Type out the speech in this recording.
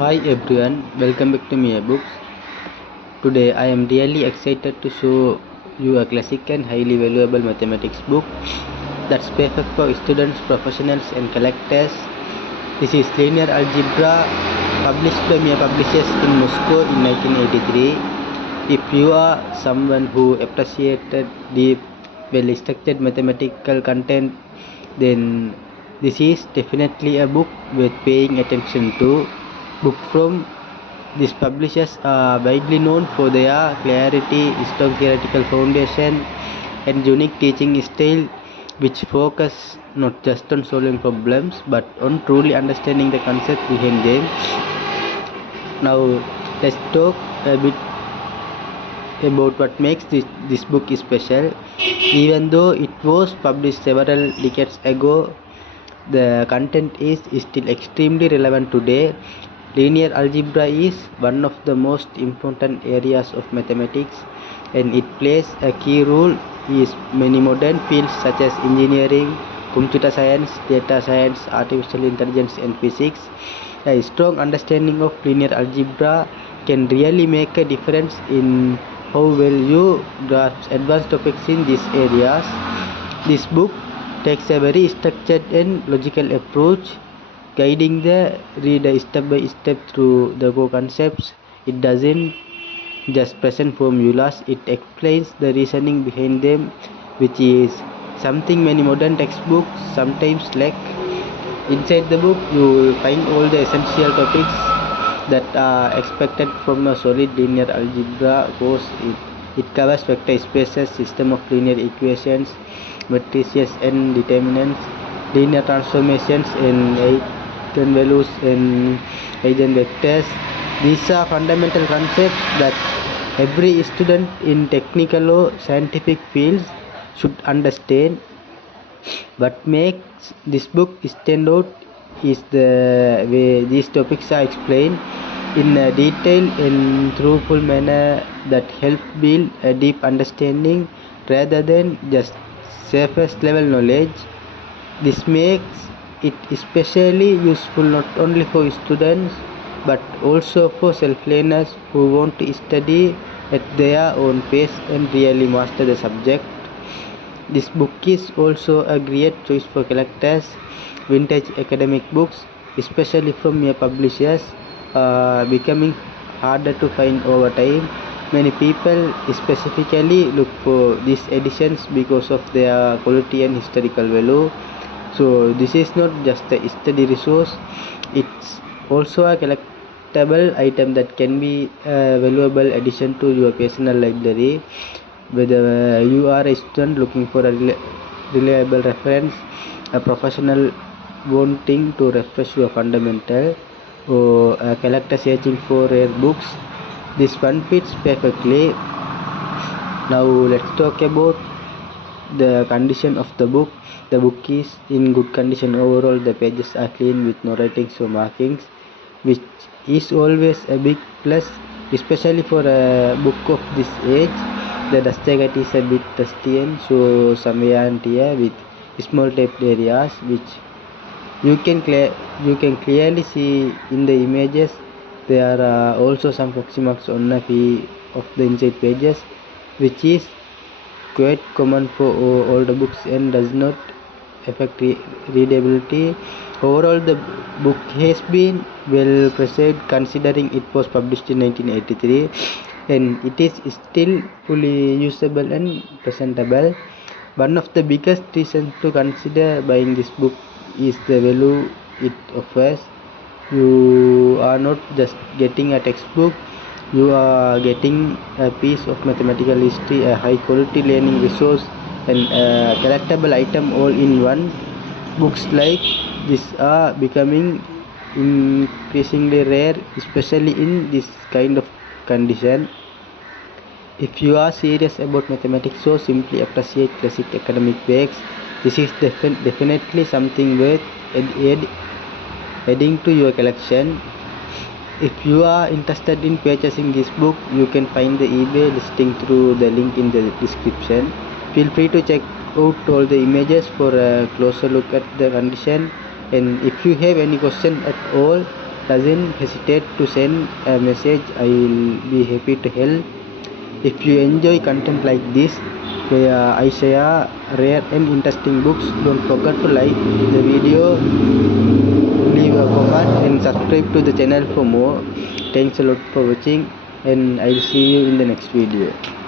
Hi everyone, welcome back to Mia Books. Today I am really excited to show you a classic and highly valuable mathematics book that's perfect for students, professionals and collectors. This is Linear Algebra, published by Mia Publishers in Moscow in 1983. If you are someone who appreciated deep, well-structured mathematical content, then this is definitely a book worth paying attention to. Book from these publishers are widely known for their clarity, strong theoretical foundation, and unique teaching style, which focus not just on solving problems but on truly understanding the concept behind them. Now, let's talk a bit about what makes this book special. Even though it was published several decades ago, the content is still extremely relevant today. Linear algebra is one of the most important areas of mathematics, and it plays a key role in many modern fields such as engineering, computer science, data science, artificial intelligence, and physics. A strong understanding of linear algebra can really make a difference in how well you grasp advanced topics in these areas. This book takes a very structured and logical approach, guiding the reader step by step through the core concepts. It doesn't just present formulas, it explains the reasoning behind them, which is something many modern textbooks sometimes lack. Inside the book, you will find all the essential topics that are expected from a solid linear algebra course. It covers vector spaces, system of linear equations, matrices and determinants, linear transformations, and eigenvalues and eigenvectors. These are fundamental concepts that every student in technical or scientific fields should understand. What makes this book stand out is the way these topics are explained in a detailed and truthful manner that help build a deep understanding rather than just surface level knowledge. This makes it especially useful not only for students but also for self-learners who want to study at their own pace and really master the subject. This book is also a great choice for collectors. Vintage academic books, especially from your publishers, are becoming harder to find over time. Many people specifically look for these editions because of their quality and historical value. So this is not just a study resource, it's also a collectible item that can be a valuable addition to your personal library. Whether you are a student looking for a reliable reference, a professional wanting to refresh your fundamental, or a collector searching for rare books, this one fits perfectly. Now let's talk about the condition of the book. The book is in good condition overall. The pages are clean with no writings or markings, which is always a big plus, especially for a book of this age. The dust jacket is a bit dusty and so some wear and tear with small taped areas, which you can clearly see in the images. There are also some proxy marks on a few of the inside pages, which is quite common for all the books and does not affect readability. Overall, the book has been well preserved considering it was published in 1983 and it is still fully usable and presentable. One of the biggest reasons to consider buying this book is the value it offers. You are not just getting a textbook, you are getting a piece of mathematical history, a high quality learning resource, and a collectible item all in one. Books like this are becoming increasingly rare, especially in this kind of condition. If you are serious about mathematics or simply appreciate classic academic works, this is definitely something worth adding to your collection. If you are interested in purchasing this book, you can find the eBay listing through the link in the description. Feel free to check out all the images for a closer look at the condition, and if you have any question at all, doesn't hesitate to send a message. I will be happy to help. If you enjoy content like this where I share rare and interesting books, don't forget to like the video, leave a comment and subscribe to the channel for more. Thanks a lot for watching, and I'll see you in the next video.